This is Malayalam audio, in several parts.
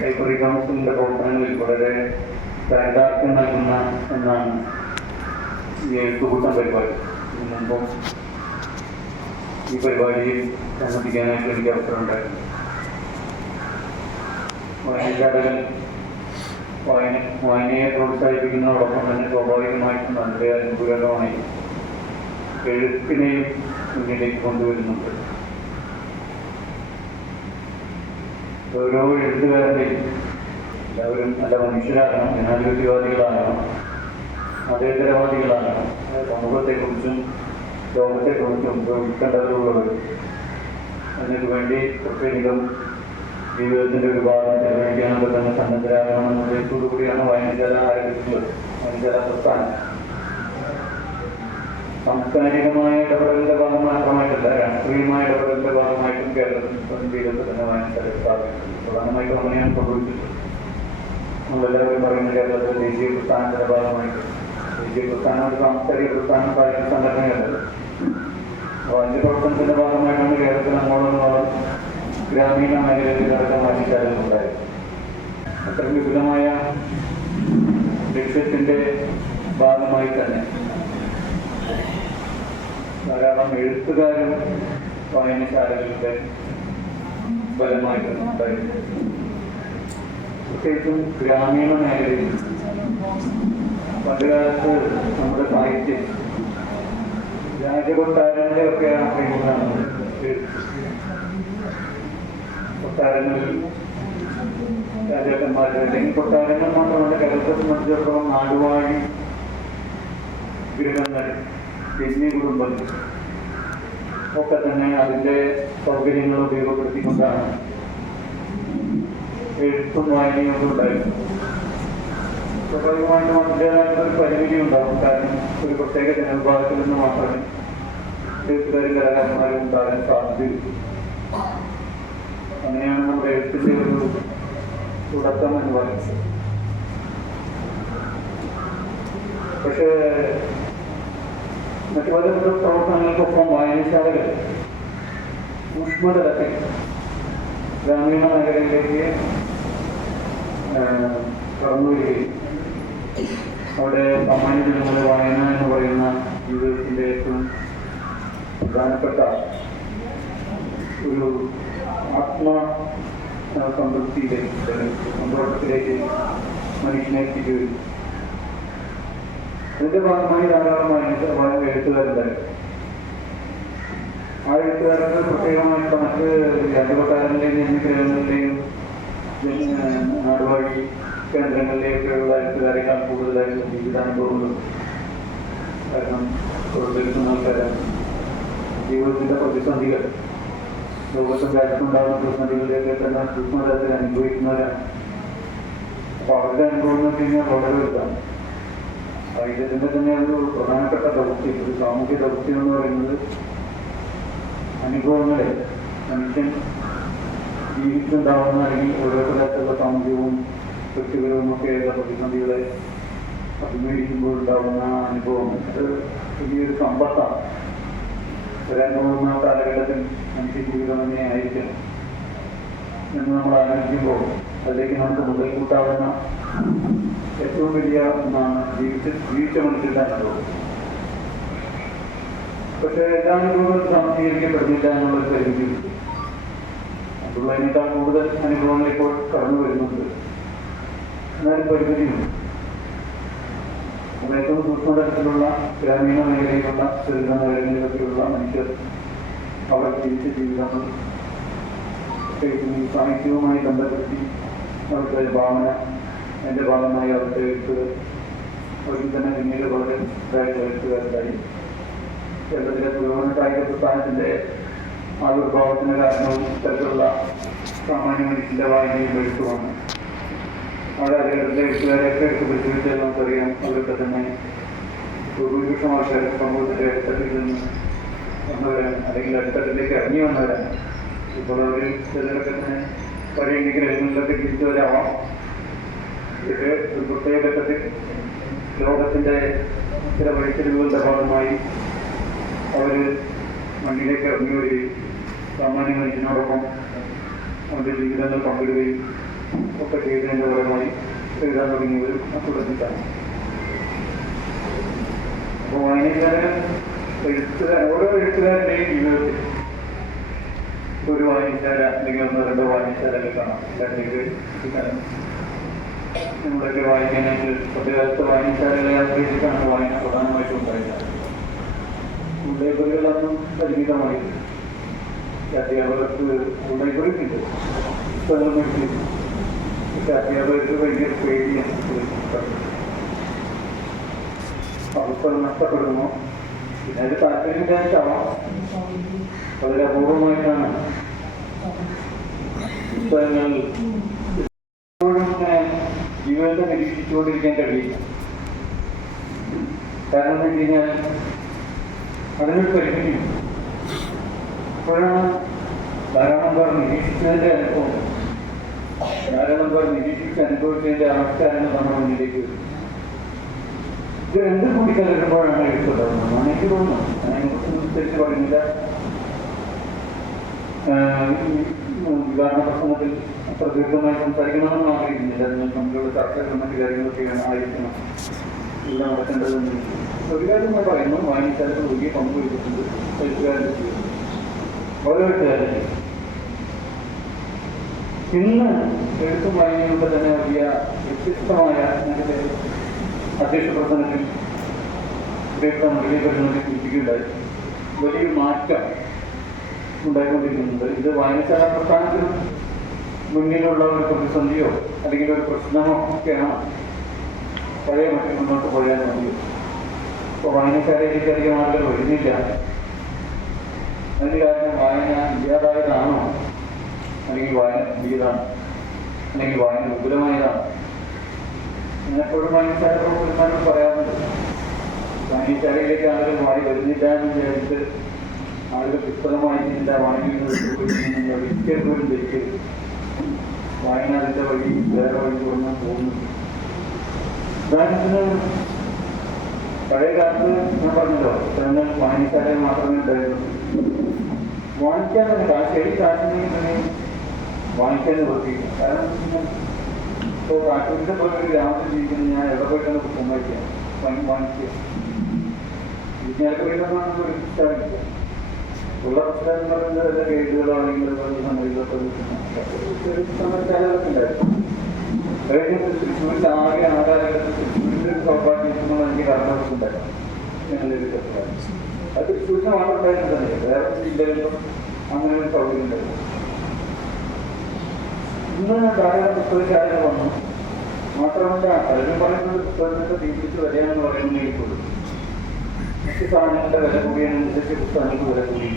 ലൈബ്രറി കൗൺസിലിന്റെ പ്രവർത്തനങ്ങളിൽ വളരെ ചാരിതാർത്ഥ്യം നൽകുന്ന എന്നാണ് ഈ എഴുത്തുകൂട്ടം പരിപാടി. മുമ്പും ഈ പരിപാടിയിൽ സംബന്ധിക്കാനായിട്ട് എനിക്ക് അവസരമുണ്ടായിരുന്നു വായനശാലകൾ വായന വായനയെ പ്രോത്സാഹിപ്പിക്കുന്നതോടൊപ്പം തന്നെ സ്വാഭാവികമായിട്ടും നല്ല അനുകൂലമായി എഴുത്തിനെയും മുന്നിലേക്ക് കൊണ്ടുവരുന്നുണ്ട്. ഓരോ എഴുത്തുകാരുടെയും എല്ലാവരും നല്ല മനുഷ്യരാകണം ജനാധിപത്യവാദികളാകണം മതേതരവാദികളാകണം. സമൂഹത്തെക്കുറിച്ചും ലോകത്തെക്കുറിച്ചും ഉപയോഗിക്കേണ്ടതുള്ളവർ അതിനു വേണ്ടി പ്രത്യേകം ജീവിതത്തിന്റെ ഒരു ഭാഗം ചെലവഴിക്കാനൊക്കെ തന്നെ സന്നദ്ധരാകണം ഉദ്ദേശത്തോടു കൂടിയാണ് വായനശാല പ്രസ്ഥാനം. സാംസ്കാരികമായ ഇടപെടലിന്റെ ഭാഗം മാത്രമായിട്ടല്ല രാഷ്ട്രീയമായ ഇടപെടലിന്റെ ഭാഗമായിട്ടും കേരളത്തിൽ വായനശാല സ്ഥാപിക്കുന്നത് പ്രധാനമായിട്ടും അങ്ങനെയാണ് സംഭവിച്ചിട്ടുള്ളത്. നമ്മളെല്ലാവരും പറയുന്ന കേരളത്തിലെ ദേശീയ പ്രസ്ഥാനത്തിന്റെ ഭാഗമായിട്ട്. ദേശീയ പ്രസ്ഥാനം ഒരു സാംസ്കാരിക പ്രസ്ഥാനം പാലിച്ച സംഘടനയല്ലത് അപ്പോൾ അതിന്റെ പ്രവർത്തനത്തിന്റെ ഭാഗമായിട്ടാണ് കേരളത്തിൽ അങ്ങോളം ഗ്രാമീണ മേഖലയിൽ നടക്കാൻ ഉണ്ടായത്. അത്രയും വിപുലമായ ലക്ഷ്യത്തിന്റെ ഭാഗമായി തന്നെ ധാരാളം എഴുത്തുകാരും വായനശാലകളുടെ ഉണ്ടായിരുന്നത് പ്രത്യേകിച്ചും ഗ്രാമീണ മേഖലയിൽ പണ്ടുകാലത്ത് നമ്മുടെ സാഹിത്യം രാജകൊട്ടാരങ്ങളെ ഒക്കെ ആശ്രയിക്കുന്നതാണ് കൊട്ടാരങ്ങളിൽ രാജാക്കന്മാരുടെ അല്ലെങ്കിൽ കൊട്ടാരങ്ങൾ മാത്രമല്ല കേരളത്തെ സംബന്ധിച്ചിടത്തോളം നാടുവാഴി ഗൃഹങ്ങൾ ജന്യ കുടുംബം. ഒക്കെ തന്നെ അതിന്റെ സൗകര്യങ്ങൾ ഉപയോഗപ്പെടുത്തിക്കൊണ്ടാണ് എഴുത്തും വായനയും ഉണ്ടായിരുന്നു സ്വാഭാവികമായിട്ടും അതിന്റെതായിട്ടുള്ള ഒരു പരിമിതി ഉണ്ടാകും കാരണം ഒരു പ്രത്യേക ജനവിഭാഗത്തിൽ നിന്ന് മാത്രമേ എഴുത്തുകാരും കലാകാരന്മാരും ഉണ്ടാകാൻ സാധ്യതയുള്ളൂ. അങ്ങനെയാണ് നമ്മുടെ എഴുത്തിന്റെ ഒരു തുടക്കം എന്ന് പറയുന്നത്. പക്ഷേ മറ്റു പല പ്രവർത്തനങ്ങൾക്കൊപ്പം വായനശാലകൾ സൂക്ഷ്മതലത്തിൽ ഗ്രാമീണ മേഖലയിലേക്ക് കടന്നു വരികയും അവിടെ ജനങ്ങളുടെ വായന എന്ന് പറയുന്ന ജീവിതത്തിന്റെ ഏറ്റവും പ്രധാനപ്പെട്ട ഒരു ആത്മ സംതൃപ്തിയിലേക്ക് സന്തോഷത്തിലേക്ക് മനുഷ്യനെ എത്തിക്കുകയും ഇതിന്റെ ഭാഗമായി ധാരാളം വായന വായന എഴുത്തുകാരുണ്ടായിരുന്നു ആ എഴുത്തുകാർക്ക് പ്രത്യേകമായിട്ട് മറ്റ് രാജകൊട്ടാരങ്ങളിലെയും ജന്മിഗ്രഹങ്ങളിലെയും നാടുവാഴി കേന്ദ്രങ്ങളിലേക്കുള്ള എഴുത്തുകാരെക്കാൾ കൂടുതലായിട്ട് ജീവിതാനുഭവങ്ങളും കാരണം പുറത്തെടുക്കുന്ന ആൾക്കാരാണ്. ജീവിതത്തിന്റെ പ്രതിസന്ധികൾ ലോകത്തും രാജ്യത്തുണ്ടാകുന്ന പ്രതിസന്ധികളിലേക്ക് തന്നെ സൂക്ഷ്മതലത്തിൽ അനുഭവിക്കുന്നവരാണ്. അപ്പൊ അവരുടെ അനുഭവം എന്ന് വെച്ച് കഴിഞ്ഞാൽ വളരെ വലുതാണ്. വൈദ്യത്തിന്റെ തന്നെ ഒരു പ്രധാനപ്പെട്ട ദൗത്യം. ഒരു സാമൂഹ്യ ദൗത്യം എന്ന് പറയുന്നത് അനുഭവങ്ങളെ മനുഷ്യൻ ജീവിച്ചുണ്ടാവുന്ന അല്ലെങ്കിൽ ഓരോ തരത്തിലുള്ള സാമൂഹ്യവും വ്യക്തിപരവും ഒക്കെ പ്രതിസന്ധികളെ അഭിമുഖീകരിക്കുമ്പോൾ ഉണ്ടാവുന്ന അനുഭവം അത് വലിയൊരു സമ്പത്താണ്. വരാൻ പോകുന്ന കാലഘട്ടത്തിൽ മനുഷ്യ ജീവിതം തന്നെ ആയിരിക്കണം എന്ന് നമ്മൾ ആലോചിക്കുമ്പോൾ അതിലേക്ക് നമുക്ക് മുതൽ കൂട്ടാവുന്ന ഏറ്റവും വലിയ ഒന്നാണ് ജീവിച്ച ജീവിച്ച മനുഷ്യരുടെ അനുഭവം. പക്ഷേ എല്ലാ അനുഭവങ്ങളും സാംശീകരിക്കപ്പെടുന്നില്ല എന്നുള്ളൊരു പരിമിതിയുണ്ട് മറ്റുള്ളതിനേക്കാൾ കൂടുതൽ അനുഭവങ്ങൾ ഇപ്പോൾ കടന്നു വരുന്നുണ്ട് എന്നാലും പരിമിതിയുണ്ട്. ഏറ്റവും സൂക്ഷ്മതലത്തിലുള്ള ഗ്രാമീണ മേഖലയിലുള്ള ചെറുകിട മേഖലയിലൊക്കെയുള്ള മനുഷ്യർ അവർ ജീവിച്ച ജീവിതങ്ങൾ സാഹിത്യവുമായി ബന്ധപ്പെടുത്തി അവരുടെ ഭാവന അതിന്റെ ഭാഗമായി അവരുടെ എഴുത്ത് അവർക്ക് തന്നെ പിന്നീട് വളരെ എഴുത്തുകാരുണ്ടായി കേരളത്തിലെ പുരോഗമന കായിക പ്രസ്ഥാനത്തിന്റെ ആവിർഭാവത്തിന് കാരണവും ഇത്തരത്തിലുള്ള സാമാന്യ മനുഷ്യന്റെ വായനയും എഴുത്തുമാണ്. അവിടെ അദ്ദേഹത്തിന്റെ എഴുത്തുകാരെയൊക്കെ എടുത്ത് പരിശോധിച്ചാൽ നമുക്കറിയാം. അവരൊക്കെ തന്നെ ഭൂരിപക്ഷം ആൾക്കാർ സമൂഹത്തിന്റെ അടിത്തട്ടിൽ നിന്ന് വന്നവരാണ്. അല്ലെങ്കിൽ അടുത്തട്ടിലേക്ക് ഇറങ്ങി വന്നവരാണ്. ഇപ്പോൾ അവർ ചിലരൊക്കെ തന്നെ പഴയ എഴുതുന്നതൊക്കെ തിരിച്ചവരാവാം. ഇത് ഒരു പ്രത്യേക ചില വഴിത്തിരിവുകളുടെ ഭാഗമായി അവർ മണ്ണിലേക്ക് ഇറങ്ങി വരികയും സാമാന്യ മനുഷ്യനോടൊപ്പം അവരുടെ ജീവിതങ്ങൾ പങ്കിടുകയും ഒക്കെ ചെയ്തതിന്റെ ഭാഗമായി എഴുതാൻ തുടങ്ങിയവരും തുടങ്ങിയിട്ടാണ് അപ്പോൾ വായനക്കാരൻ എഴുത്തുകാരൻ ഓരോ എഴുത്തുകാരന്റെയും ജീവിതത്തിൽ ഒരു വായനശാല അല്ലെങ്കിൽ ഒന്നോ രണ്ടോ വായനശാലകൾ കാണാം. അല്ലെങ്കിൽ നമ്മളൊക്കെ വായിക്കാനായിട്ട് പണ്ടുകാലത്ത് വായനശാലകളെ ആശ്രയിച്ചിട്ടാണ് വായന പ്രധാനമായിട്ടും ഉണ്ടായിരുന്നത് ലൈബ്രറികളൊന്നും പരിമിതമായില്ല അധ്യാപകർക്ക് ലൈബ്രറിക്കുണ്ട് പുസ്തകങ്ങൾ മേടിച്ചില്ല പക്ഷെ അധ്യാപകർക്ക് ഭയങ്കര പേടിയാണ് അവസ്ഥ നഷ്ടപ്പെടുമോ പിന്നെ അത് താല്പര്യമില്ലായിട്ടാവാം വളരെ അപൂർവമായിട്ടാണ്. പുസ്തകങ്ങൾ ജീവിതത്തെ നിരീക്ഷിച്ചുകൊണ്ടിരിക്കാൻ കഴിയില്ല. കാരണം എന്ന് കഴിഞ്ഞാൽ അതിനൊരു പരിമിതിയുണ്ട്. അപ്പോഴാണ് ധാരാളം പേർ നിരീക്ഷിച്ചതിന്റെ അനുഭവം. ധാരാളം പേർ നിരീക്ഷിച്ച് അനുഭവിച്ചതിന്റെ ആൾക്കാരാണ് നമ്മുടെ മുന്നിലേക്ക് വരുന്നത്. ഇത് രണ്ടും കൂടി കലരുമ്പോഴാണ് എഴുത്തുണ്ടാവുന്നത് എനിക്ക് തോന്നുന്നു. അതിനെക്കുറിച്ച് പറയുന്നില്ല. വികാരണ പ്രസംഗത്തിൽ ദീർഘമായി സംസാരിക്കണമെന്ന് ആഗ്രഹിക്കുന്നില്ല. നിങ്ങൾ തമ്മിലുള്ള ചർച്ചകൾ മറ്റു കാര്യങ്ങളൊക്കെയാണ് ആയിരിക്കണം. എല്ലാം നടക്കേണ്ടതെന്ന് ഒരു കാര്യം ഞാൻ പറയുന്നു. വായനശാലകൾ വലിയ പങ്ക് വഹിച്ചിട്ടുണ്ട് എഴുത്തുകാരുടെ ജീവിതം ഓരോ എഴുത്തുകാരുടെ ഇന്ന് എഴുത്തും വായനയിലൂടെ തന്നെ വലിയ വ്യത്യസ്തമായ അധ്യക്ഷ പ്രസംഗത്തിൽ ഇവിടെയൊക്കെ മുകളിലേക്ക് സൂചിക്കുകയുണ്ടായി വലിയൊരു മാറ്റം ഉണ്ടായിക്കൊണ്ടിരിക്കുന്നുണ്ട്. ഇത് വായനശാല പ്രസ്ഥാനത്തിന് മുന്നിലുള്ള ഒരു പ്രതിസന്ധിയോ അല്ലെങ്കിൽ ഒരു പ്രശ്നമോ ഒക്കെയാണ് പഴയ മട്ടിൽ മുന്നോട്ട് പോയാൽ മതി ഇപ്പോൾ വായനശാലയിലേക്ക് അധികം ആളുകൾ വരുന്നില്ല അതിന് കാരണം വായന ഇല്ലാതായതാണോ? അല്ലെങ്കിൽ വായന പുതിയതാണ്? അല്ലെങ്കിൽ വായന വിപുലമായതാണ്? ഞാൻ എപ്പോഴും വായനശാല പറയാറുണ്ട് വായനശാലയിലേക്ക് ആളുകൾ വായി വരുന്നില്ല എന്ന് വിചാരിച്ച് ആളുകൾ പുസ്തകം വായിക്കുന്നില്ല വായനയിൽ ഒരിക്കൽ പോലും ധരിക്കരുത് വായന അതിന്റെ വഴി വേറെ വഴി ഒന്നും പോകുന്നു. പഴയ കാലത്ത് ഞാൻ പറഞ്ഞല്ലോ തന്നെ വായനശാലയിൽ മാത്രമേ ഉണ്ടായിരുന്നു വാങ്ങിക്കാൻ തന്നെ കാശ് എഴുതി കാശിനെയും തന്നെ വാങ്ങിക്കാൻ നിവർത്തിയില്ല കാരണം ഇപ്പോൾ കാട്ടൂരിന്റെ പോലെ ഒരു ഗ്രാമത്തിൽ ജീവിക്കുന്ന ഞാൻ എവിടെ പോയിട്ടാണ് വാങ്ങി വാങ്ങിക്കുക വിജ്ഞാന പോയിട്ടാണ് ഒരു പുസ്തകമില്ല ഉള്ള പുസ്തകം എന്ന് പറയുന്നത് ഗൈഡുകളാണെങ്കിൽ ഉണ്ടായിരുന്നു തൃശ്ശൂരിൽ ആകെ ആകാലഘട്ടത്തിൽ തൃശ്ശൂരിന്റെ ഒരു സൗഭാഗ്യം എനിക്ക് ഒരു ചെറുപ്പം അത് തൃശ്ശൂരിന് മാത്രം ഉണ്ടായിരുന്നില്ല വേറെ ജില്ലകളിലും അങ്ങനെ ഒരു സൗകര്യം ഉണ്ടായിരുന്നു ഇന്ന് ധാരാളം പുസ്തകശാലകൾ വന്നു മാത്രമല്ല പലരും പറയുന്നത് പുസ്തകങ്ങളുടെ തീപിടിച്ച് വരികയാണെന്ന് പറയുന്നേ പോലും മറ്റ് സാധനങ്ങളുടെ വില കൂടിയതിനനുസരിച്ച് പുസ്തകങ്ങൾക്ക് വില കൂടി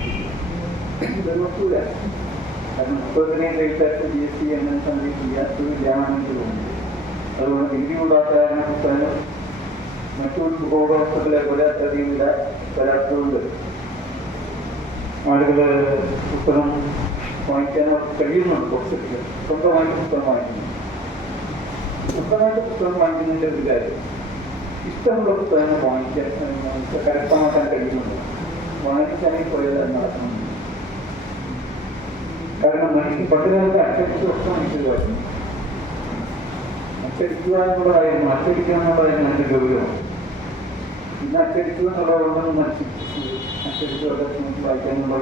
ഇത് നോക്കൂല കാരണം പുസ്തകത്തിനെ റേറ്റ് ജി എസ് ടി എന്ന ചെയ്യാത്തതില്ലാണെന്ന് എനിക്ക് തോന്നുന്നു അതുകൊണ്ട് ഹിന്ദി കൂടാത്ത കാരണം പുസ്തകം മറ്റു ഉപഭോക്താക്കളെ പോലെ അത്രയധികം വില വരാത്തതുകൊണ്ട് ആളുകൾ പുസ്തകം വാങ്ങിക്കാൻ കഴിയുന്നുണ്ട് കുറച്ചധികം സ്വന്തമായിട്ട് പുസ്തകം വാങ്ങിക്കുന്നു. സ്വന്തമായിട്ട് പുസ്തകം വാങ്ങിക്കുന്നതിന്റെ ഒരു കാര്യം ഇഷ്ടമുള്ള പുസ്തകങ്ങൾ വാങ്ങിക്കാൻ കരസ്ഥമാക്കാൻ കഴിയുന്നുണ്ട് കാരണം മനുഷ്യൻ പണ്ടുകാലത്ത് അച്ചടിച്ച പുസ്തകം മനുഷ്യർ വായിക്കുന്നു അച്ചടിക്കുക എന്നുള്ളതായിരുന്നു അച്ചടിക്കുക എന്നുള്ളതായിരുന്നു അതിന്റെ ഗൗരവം ഇന്ന് അച്ചടിക്കുക എന്നുള്ളതുകൊണ്ട് മനുഷ്യൻ അച്ചടിച്ച് വായിക്കാനുള്ള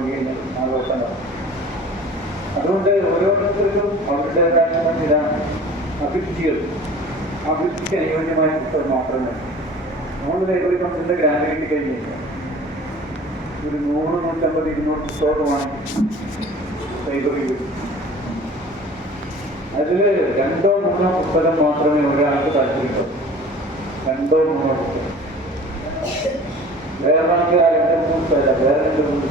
അതുകൊണ്ട് ഓരോരുത്തർക്കും അവരുടേതായ ചില അഭിരുചികൾ. അഭിരുചിക്ക് അനുയോജ്യമായ പുസ്തകം മാത്രമേ നമ്മൾ ലൈബ്രറി കൗൺസിലിന്റെ ഗ്രാൻഡ് കിട്ടി കഴിഞ്ഞില്ല ഒരു നൂറ് നൂറ്റമ്പത് ഇരുന്നൂറ് പുസ്തകമാണ് ലൈബ്രറിയിൽ അതിൽ രണ്ടോ മൂന്നോ പുസ്തകം മാത്രമേ ഒരാൾക്ക് താല്പര്യമുള്ളൂ. രണ്ടോ മൂന്നോ പുസ്തകം. വേറെ ആണെങ്കിൽ മൂന്ന് വേറെ മൂന്ന്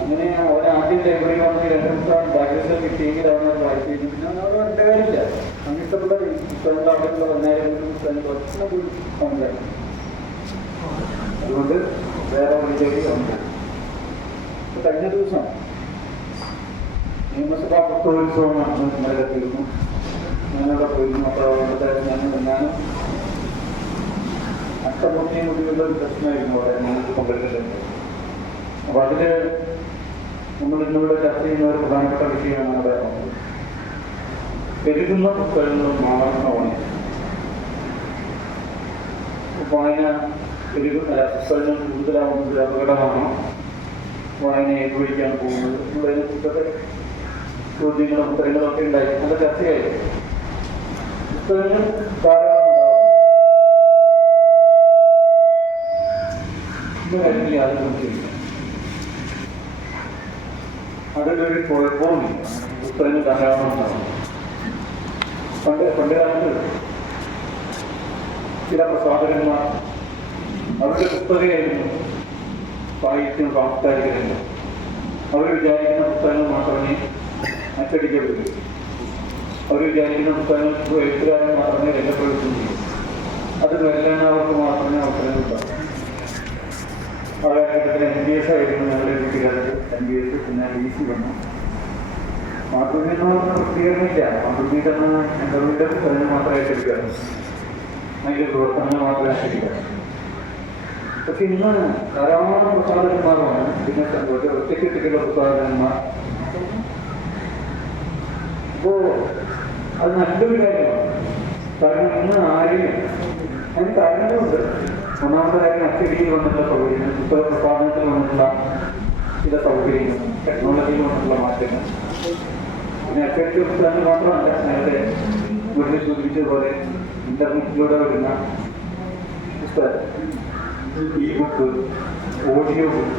അങ്ങനെ ഒരാദ്യം ലൈബ്രറി വന്ന് രണ്ട് പുസ്തകം ബാഗേജ് കിട്ടിയെങ്കിൽ അവനെ വായിച്ചു പിന്നെ അവർ എന്റെ കാര്യമില്ല. ഇഷ്ടപ്പെട്ട പുസ്തകങ്ങൾ അവിടെ വന്നാലും ഒരു പുസ്തകം കുറച്ചും കൂടി ഉണ്ടായിരുന്നു അതുകൊണ്ട് വേറെ വന്നു കഴിഞ്ഞ ദിവസം നിയമസഭാ പുസ്തകോത്സവം നടന്നിരുന്നു ഞാനവിടെ പോയിരുന്നു. അപ്പോൾ അവിടുത്തെ ഞാനും അഷ്ടമൂർത്തിയും കുട്ടികളുടെ ഒരു പ്രശ്നമായിരുന്നു അവിടെ. ഞങ്ങൾക്ക് പങ്കെടുത്തിട്ടുണ്ട്. അപ്പോൾ അതിൽ നമ്മൾ ഇന്നിവിടെ ചർച്ച ചെയ്യുന്ന ഒരു പ്രധാനപ്പെട്ട വിഷയമാണ് അവിടെ എഴുതുന്ന പുസ്തകങ്ങൾ മാത്രം വായിക്കും വായന എഴുതുന്ന പുസ്തകങ്ങൾ കൂടുതലാവുന്നത് അപകടമാണോ. വായന ഏകോപിക്കാൻ പോകുന്നത്. പുസ്തകത്തെ ചോദ്യങ്ങളും ഉത്തരങ്ങളും ഒക്കെ ഉണ്ടായി. നല്ല ചർച്ചയായി. പുസ്തകങ്ങൾ ധാരാളം ഇന്ന് യാതൊരു സംശയമില്ല അതിലൊരു കുഴപ്പവുമില്ല. പുസ്തകങ്ങൾ ധാരാളം ഉണ്ടാവും. പണ്ട് പണ്ടുകാലത്ത് ചില പ്രസാധകന്മാർ അവരുടെ പുസ്തകമായിരുന്നു സാഹിത്യം സാംസ്കാരികരംഗം അവർ വിചാരിക്കുന്ന പുസ്തകങ്ങൾ മാത്രമേ അച്ചടിക്കപ്പെടൂ അവർ വിചാരിക്കുന്ന പുസ്തകങ്ങൾ എഴുത്തുകാരൻ മാത്രമേ രംഗപ്പെടുത്തുകയുള്ളൂ അത് വെല്ലാനവർക്ക് മാത്രമേ അവസരങ്ങളുണ്ടാവൂ ആ കാലഘട്ടത്തിൽ എം ബി എസ് ആയിരുന്നു ഞങ്ങളുടെ കുട്ടികാലത്ത് എം ബി എസ് പിന്നെ ഡി സി വന്നു. മാതൃഭൂമി എന്ന് പറഞ്ഞ പ്രത്യേകതയില്ല മാതൃഭൂമി തന്നെ എന്റർവ്യൂവിന്റെ പുസ്തകങ്ങൾ മാത്രമേ അച്ചടിക്കാറ് അതിന്റെ പ്രവർത്തനങ്ങൾ മാത്രമേ അച്ചടിക്കാറ് പക്ഷെ ഇന്ന് ധാരാളം പ്രസാധകന്മാരാണ് പിന്നെ ഒരു ഒറ്റയ്ക്ക് ഒറ്റയ്ക്കുള്ള പ്രസാധകന്മാർ അപ്പോ അത് നല്ലൊരു കാര്യമാണ്. കാരണം ഇന്ന് ആരെയും അതിന് കാരണങ്ങളുണ്ട് ഒന്നാമത്തെ കാര്യം അച്ചടിയിൽ വന്നിട്ടുള്ള സൗകര്യങ്ങൾ പുസ്തക പ്രസാധനത്തിൽ വന്നിട്ടുള്ള ചില സൗകര്യങ്ങൾ ടെക്നോളജിയിൽ വന്നിട്ടുള്ള മാറ്റങ്ങൾ. പിന്നെ മാത്രമല്ല നേരത്തെ മുന്നിൽ സൂചിപ്പിച്ചതുപോലെ ഇന്റർനെറ്റിലൂടെ വരുന്ന പുസ്തകം. E book audio book.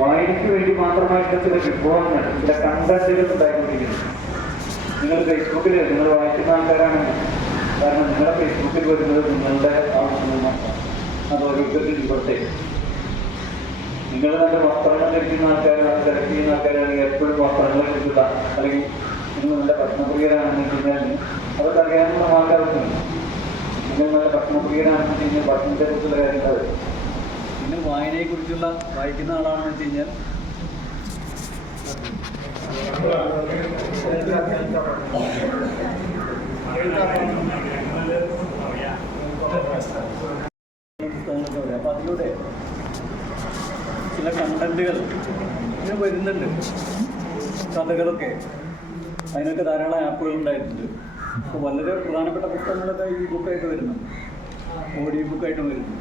വായനയ്ക്ക് വേണ്ടി മാത്രമായിട്ട് ചില വിഭവങ്ങൾ ചില കണ്ടന്റുകൾ ഉണ്ടായിക്കൊണ്ടിരിക്കുന്നു. നിങ്ങൾ ഫേസ്ബുക്കിൽ നിങ്ങൾ വായിക്കുന്ന ആൾക്കാരാണ് കാരണം നിങ്ങളുടെ ഫേസ്ബുക്കിൽ വരുന്നത് നിങ്ങളുടെ ആവശ്യങ്ങൾ മാത്രം. അത് ഓരോരുത്തർക്കും ഇവിടുത്തെ നിങ്ങൾ നല്ല വസ്ത്രങ്ങൾ ധരിക്കുന്ന ആൾക്കാരാണ് സെലക്ട് ചെയ്യുന്ന ആൾക്കാരാണെങ്കിൽ എപ്പോഴും വസ്ത്രങ്ങൾ കിട്ടുക അല്ലെങ്കിൽ നിങ്ങൾ നല്ല ഭക്ഷണപ്രിയരാണെന്ന് കഴിഞ്ഞാൽ അതൊക്കെ അറിയാനുള്ള ആൾക്കാർക്കുണ്ട് നിങ്ങൾ നല്ല ഭക്ഷണപ്രിയരാണെന്ന് കഴിഞ്ഞാൽ ഭക്ഷണത്തെ കുറിച്ചുള്ള കാര്യങ്ങൾ പിന്നെ വായനയെ കുറിച്ചുള്ള വായിക്കുന്ന ആളാണെന്ന് വെച്ച് കഴിഞ്ഞാൽ അപ്പൊ അതിലൂടെ ചില കണ്ടന്റുകൾ ഇങ്ങനെ വരുന്നുണ്ട്. കഥകളൊക്കെ. അതിനൊക്കെ ധാരാളം ആപ്പുകൾ ഉണ്ടായിട്ടുണ്ട്. അപ്പോൾ വളരെ പ്രധാനപ്പെട്ട പുസ്തകങ്ങളൊക്കെ ഈ ബുക്കായിട്ട് വരുന്നു. ഓഡിയോ ബുക്കായിട്ട് വരുന്നു.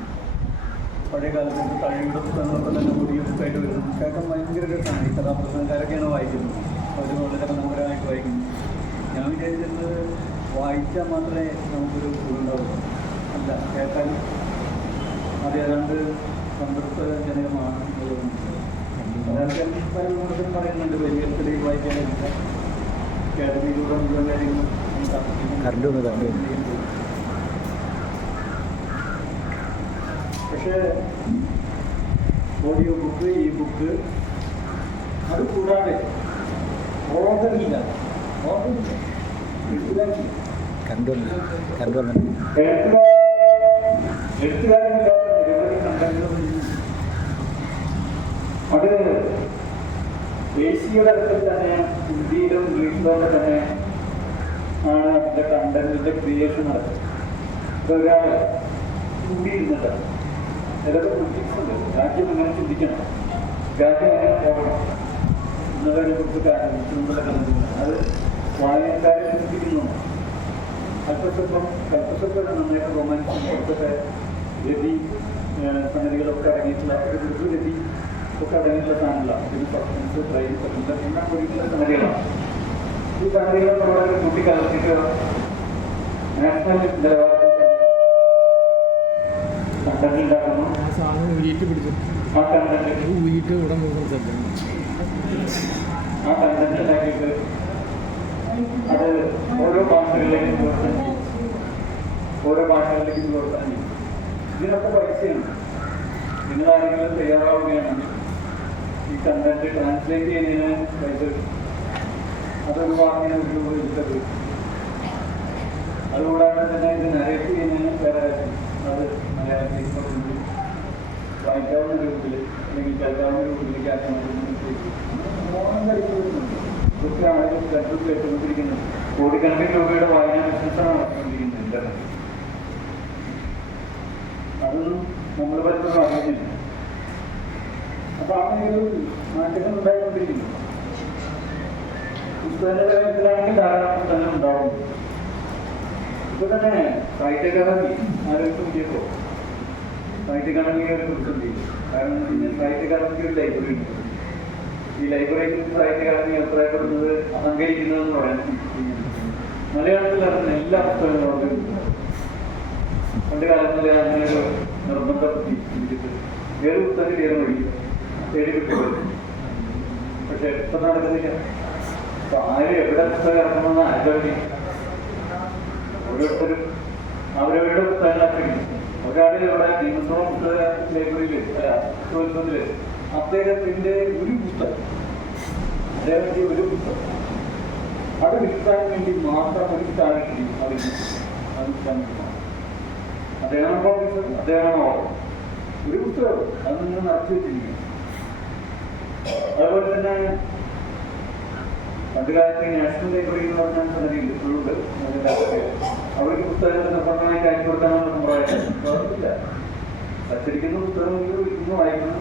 പഴയ കാലത്ത് തഴയുടെ പുസ്തകങ്ങളൊക്കെ തന്നെ ഓഡിയോ ബുക്കായിട്ട് വരുന്നു. കേൾക്കാൻ ഭയങ്കര രസമാണ്. ഈ കഥാപ്രസംഗക്കാരൊക്കെയാണ് വായിക്കുന്നത് അവർ വളരെ മനോഹരമായിട്ട് വായിക്കുന്നു. ഞാൻ വിചാരിച്ചിരുന്നത് വായിച്ചാൽ മാത്രമേ നമുക്കൊരു സുഖമുണ്ടാവുള്ളൂ അല്ല കേൾക്കാൻ അത് പറയുന്നുണ്ട് വലിയ മുഴുവൻ കാര്യങ്ങളും കറണ്ട് കറണ്ട്. പക്ഷേ ഓഡിയോ ബുക്ക് ഈ ബുക്ക് അത് കൂടാതെ ഓർഡറില്ല ഓർഡറില്ല എഴുത്തുകാരില്ല കറണ്ട് വന്നു കറണ്ട് വന്നു എഴുത്തുകാരനില്ലാത്ത നിരവധി കണ്ടന്റുകൾ അത് ദേശീയ തലത്തിൽ തന്നെ ഹിന്ദിയിലും ഇംഗ്ലീഷിലും തന്നെ ആണ് അതിന്റെ കണ്ടന്റിന്റെ ക്രിയേഷൻ നടക്കുന്നത് ഇപ്പൊ ഒരാൾ കൂടിയിരുന്നിട്ട് ചിലപ്പോൾ പൊളിറ്റിക്സ് ഉണ്ട്? രാജ്യം അങ്ങനെ ചിന്തിക്കണം? രാജ്യം അങ്ങനെ പോകണം? എന്നതിനെ കുറിച്ച് കണ്ടന്റ് അത് വായനക്കാരെ ചിന്തിക്കുന്നു. അല്പസ്വല്പം കൽപ്പസ്വല്പം നന്നായിട്ട് റൊമാൻസ് പുറത്തൊക്കെ രതി സംഗതികളൊക്കെ അടങ്ങിയിട്ടുള്ള ഒരു രതി ഒക്കെ അടങ്ങിയിട്ടുള്ള സാധനങ്ങളാണ് പിന്നെ സബ്സ്റ്റൻസ് ട്രെയിൻ സബ്സ്റ്റൻസ് എല്ലാം ഒരുക്കുന്ന സംഗതികളാണ്. ഈ സംഗതികളൊക്കെ വളരെ കൂട്ടിക്കലർത്തിയിട്ട് നാഷണൽ നിലവാരത്തിൽ കണ്ടന്റ് ഉണ്ടാക്കുന്നു ആ കണ്ടന്റ് ആ കണ്ടന്റ് ഉണ്ടാക്കിയിട്ട് അത് ഓരോ ഭാഷകളിലേക്കും വിവർത്തനം ചെയ്യും ഓരോ ഭാഷകളിലേക്കും വിവർത്തനം ചെയ്യും ഇതിനൊക്കെ പൈസയാണ് നിങ്ങളാരെങ്കിലും തയ്യാറാവുകയാണെങ്കിൽ ഈ കണ്ടന്റ് ട്രാൻസ്ലേറ്റ് ചെയ്യുന്നതിന് പൈസ. അതൊരു വാക്കിന് എടുത്തത് അതുകൂടാതെ തന്നെ ഇത് നരേറ്റ് ചെയ്യുന്നതിന് വേറെ അത് മലയാളത്തിൽ വായിക്കാവുന്ന രൂപത്തിൽ അല്ലെങ്കിൽ കേൾക്കാവുന്ന രൂപത്തിലേക്ക് ആക്കാൻ കഴിക്കുന്നുണ്ട് ഇതൊക്കെ ആളുകൾ കണ്ടു കേട്ടുകൊണ്ടിരിക്കുന്നത് കോടിക്കണക്കിന് രൂപയുടെ വായന ബിസിനസ്സാണ് നടത്തിക്കൊണ്ടിരിക്കുന്നത്. ഇന്റർനെറ്റ് അതൊന്നും നമ്മൾ പലപ്പോഴും അറിയുന്നില്ല അപ്പൊ ഒരു മാറ്റങ്ങൾ ഉണ്ടായിക്കൊണ്ടിരിക്കുന്നു പുസ്തകങ്ങളുടെ കാര്യത്തിലാണെങ്കിൽ ധാരാളം പുസ്തകങ്ങൾ ഉണ്ടാവും. ഇപ്പൊ തന്നെ സാഹിത്യ അക്കാദമി ആരോഗ്യം ചെയ്തോ സാഹിത്യ അക്കാദമിയെ ഒരു കുറിച്ചുണ്ട് കാരണം കഴിഞ്ഞാൽ സാഹിത്യ അക്കാദമിക്ക് ഒരു ലൈബ്രറി ഉണ്ട്. ഈ ലൈബ്രറിയിൽ സാഹിത്യ അക്കാദമി അഭിപ്രായപ്പെടുന്നത് അഹങ്കരിക്കുന്നതെന്ന് പറയുന്നത് മലയാളത്തിൽ ഇറങ്ങുന്ന എല്ലാ പുസ്തകങ്ങളും അവിടെ. പണ്ട് കാലങ്ങളിൽ അങ്ങനെ ഒരു നിർബന്ധ ഏത് പുസ്തകം കയറി പഠിക്കും പക്ഷെ ഇപ്പൊ നടക്കുന്നില്ല. അപ്പൊ ആര് എവിടെ പുസ്തകം ഇറക്കണമെന്ന് ആലോചിക്കും. ഓരോരുത്തരും അവരവരുടെ പുസ്തകങ്ങളൊക്കെ ഒരാൾ ഇവിടെ നിയമസഭ പുസ്തക ലൈബ്രറിയിൽ പുസ്തകത്തിൽ അദ്ദേഹത്തിന്റെ ഒരു പുസ്തകം. അദ്ദേഹത്തിന്റെ ഒരു പുസ്തകം. അത് വിൽക്കാൻ വേണ്ടി മാത്രം ഒരു സ്ഥാനത്ത് അത് വിൽക്കാൻ വേണ്ടി മാത്രം. അദ്ദേഹമാണ് അദ്ദേഹമാണ് ഒരു പുസ്തകം അത് നിങ്ങൾ നടത്തി അതുപോലെ തന്നെ പണ്ടുകാലത്ത് നാഷണൽ ലൈബ്രറി എന്ന് പറഞ്ഞാൽ സംഗതിയുണ്ട് അകത്ത്. അവർക്ക് പുസ്തകങ്ങൾ നിർബന്ധമായി കാര്യം കൊടുക്കാനുള്ള സമ്പ്രദായമില്ല അച്ചടിക്കുന്ന പുസ്തകം ഇന്ന് വായിക്കണം.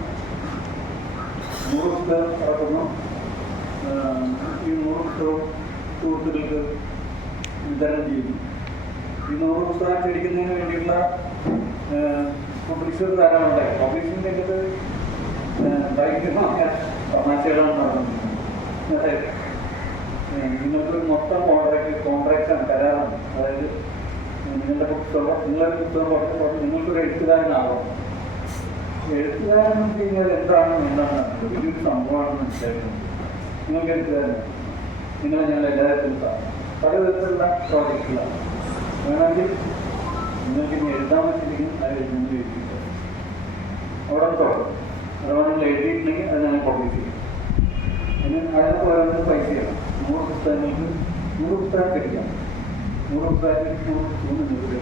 നൂറ് പുസ്തകം ഇറക്കുന്നു ഈ നൂറ് പുസ്തകം സുഹൃത്തുക്കൾക്ക് വിതരണം ചെയ്യുന്നു. ഈ നൂറ് പുസ്തകം അച്ചടിക്കുന്നതിന് വേണ്ടിയുള്ള പബ്ലിഷർ ധാരാളം ഉണ്ടായി. പബ്ലിഷിംഗ് രംഗത്ത് ഭയങ്കരമായ തമാശകളാണ് ഏഹ് നിങ്ങൾക്ക് മൊത്തം കോൺട്രാക്ട് ആണ് കരാറാണ് അതായത് നിങ്ങളുടെ പുസ്തകം നിങ്ങളുടെ പുസ്തകം പുറത്ത് പുറത്ത് നിങ്ങൾക്കൊരു എഴുത്തുകാരനാവാം എഴുത്തുകാരൻ എന്ന് വെച്ച് കഴിഞ്ഞാൽ എന്താണ് വലിയൊരു സംഭവമാണെന്ന് മനസ്സിലാക്കുന്നത് നിങ്ങൾക്ക് എഴുത്തുകാരൻ നിങ്ങളെ ഞാൻ എല്ലാവരും തരത്തിലും പല വിധത്തിലുള്ള പ്രോജക്റ്റുകളാണ് വേണമെങ്കിൽ നിങ്ങൾക്ക് ഇനി എഴുതാൻ പറ്റില്ലെങ്കിൽ അത് എഴുതുന്നത് എഴുതിയിട്ട് അവിടെ തുടങ്ങും നിങ്ങൾ എഴുതിയിട്ടുണ്ടെങ്കിൽ അത് ഞാൻ പബ്ലിഷ് ചെയ്യും. അതിന് ഓരോന്നിനും പൈസയാണ് നൂറ് പുസ്തകങ്ങൾക്ക് നൂറ് പുസ്തകം കഴിക്കാം നൂറ് പുസ്തകങ്ങൾക്ക് നൂറ് മൂന്ന് നൂറ്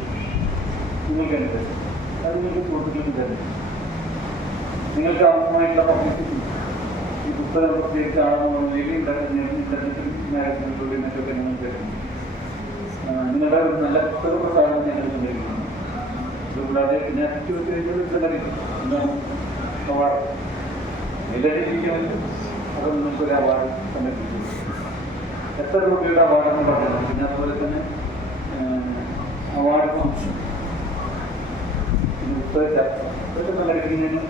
നിങ്ങൾക്ക് എന്ത്? അത് നിങ്ങൾക്ക് സുഹൃത്തുക്കൾക്ക് തരും നിങ്ങൾക്ക് ആവശ്യമായിട്ടുള്ള പബ്ലിസിറ്റി ഈ പുസ്തകം പ്രത്യേകിച്ച് ആണെന്നുണ്ടെങ്കിൽ ഇന്റർനെറ്റ് ഇന്റർനെറ്റിൽ മാഗസിനുകളിലൂടെ മറ്റൊക്കെ നിങ്ങൾ തരും നിങ്ങളുടെ ഒരു നല്ല പുസ്തക പ്രസാദം ഞങ്ങൾ തരുന്നു അതുകൂടാതെ പിന്നെ കഴിഞ്ഞാൽ എന്താണ്? അവാർഡ് എല്ലാവരും അത് നിങ്ങൾക്ക് ഒരു അവാർഡ് സമർപ്പിച്ചു എത്ര രൂപയുടെ അവാർഡെന്ന് പറഞ്ഞു പിന്നെ അതുപോലെ തന്നെ അവാർഡ് ഫംഗ്ഷൻ. ഇതൊക്കെ സംഘടിപ്പിക്കുന്നതിന്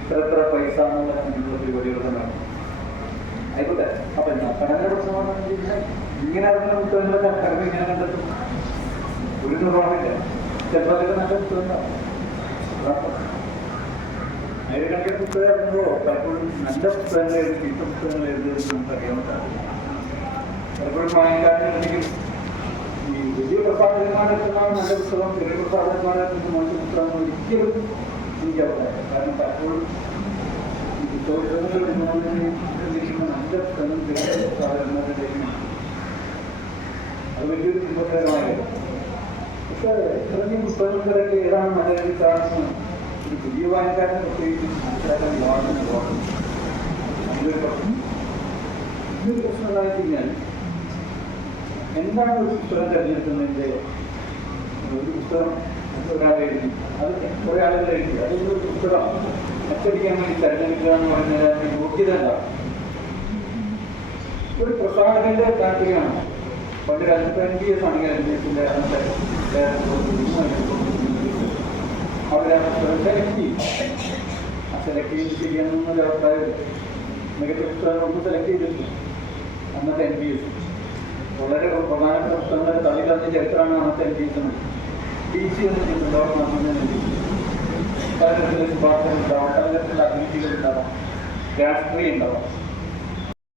ഇത്ര എത്ര പൈസ എന്നുള്ള രീതിയിലുള്ള പരിപാടികളൊക്കെ നടക്കും. ആയിക്കോട്ടെ. അപ്പൊ പഠന പ്രശ്നമാണെന്ന് വെച്ച് കഴിഞ്ഞാൽ ഇങ്ങനെ അറിഞ്ഞ പുസ്തകങ്ങളൊക്കെ അക്കാദമി ഇങ്ങനെ കണ്ടെത്തും. ഒരു നിർവാഹമില്ല ചിലപ്പോൾ അതൊക്കെ നല്ല പുസ്തകം ഉണ്ടാവും ആയിരക്കണക്കിന് പുസ്തകം ഇറങ്ങുമ്പോൾ പലപ്പോഴും നല്ല പുസ്തകങ്ങൾ എഴുതി ചീത്ത പുസ്തകങ്ങൾ എഴുതുന്നത് നമുക്ക് അറിയാൻ സാധിക്കും. പലപ്പോഴും വായനക്കാരനുണ്ടെങ്കിൽ ഈ വലിയ പ്രസാദന്മാരെത്തുന്ന നല്ല പുസ്തകം. ചെറിയ പ്രസാദന്മാരെത്തുന്ന മോശം പുസ്തകം ഒരിക്കലും എനിക്ക് അഭിപ്രായം കാരണം പലപ്പോഴും ഈ പുസ്തകങ്ങൾ എഴുതുന്നതിന് നല്ല പുസ്തകം ചെറിയ പ്രസാദന്മാരുടെ അത് വലിയൊരു കുടുംബകരമായ പക്ഷേ ഇത്രയും പുസ്തകങ്ങളൊക്കെ ഏതാണ് നല്ലൊരു കാരണം ഒരു പുതിയ വായനക്കാരനെ പ്രത്യേകിച്ച് മനസ്സിലാക്കാൻ ഒരുപാട് നിർവാഹം അതിലൊരു പ്രശ്നം ഇന്നൊരു പ്രശ്നം വെച്ച് കഴിഞ്ഞാൽ എന്താണ് ഒരു പുസ്തകം തിരഞ്ഞെടുക്കുന്നതിന്റെ ഒരു പുസ്തകം ഒരാളെഴുതി അത് കുറേ ആളുകൾ എഴുതി അതൊരു പുസ്തകം അച്ചടിക്കാൻ വേണ്ടി തിരഞ്ഞെടുക്കുക എന്ന് പറഞ്ഞാൽ അതിന് യോഗ്യത എന്താണ്? ഒരു പ്രസാദത്തിന്റെ താല്പര്യമാണ്. പണ്ട് പി എസ് ആണെങ്കിൽ എസിന്റെ അവരെ സെലക്ട് ചെയ്യും ആ സെലക്ട് ചെയ്ത് ശരിയാണെന്നൊരു അഭിപ്രായമില്ല മികച്ച പുസ്തകങ്ങളൊന്നും സെലക്ട് ചെയ്തിട്ടില്ല അന്നത്തെ എൻ പി എസ് വളരെ പ്രധാനപ്പെട്ട പുസ്തകങ്ങൾ തള്ളി കളഞ്ഞ ചരിത്രമാണ് അന്നത്തെ എൻ പി എസ് എന്ന്. പി സി എന്ന് പലതരത്തിലുള്ള ശുപാർശകൾ ഉണ്ടാവാം പലതരത്തിലുള്ള അഭിരുചികൾ ഉണ്ടാവാം രാഷ്ട്രീയം ഉണ്ടാവാം.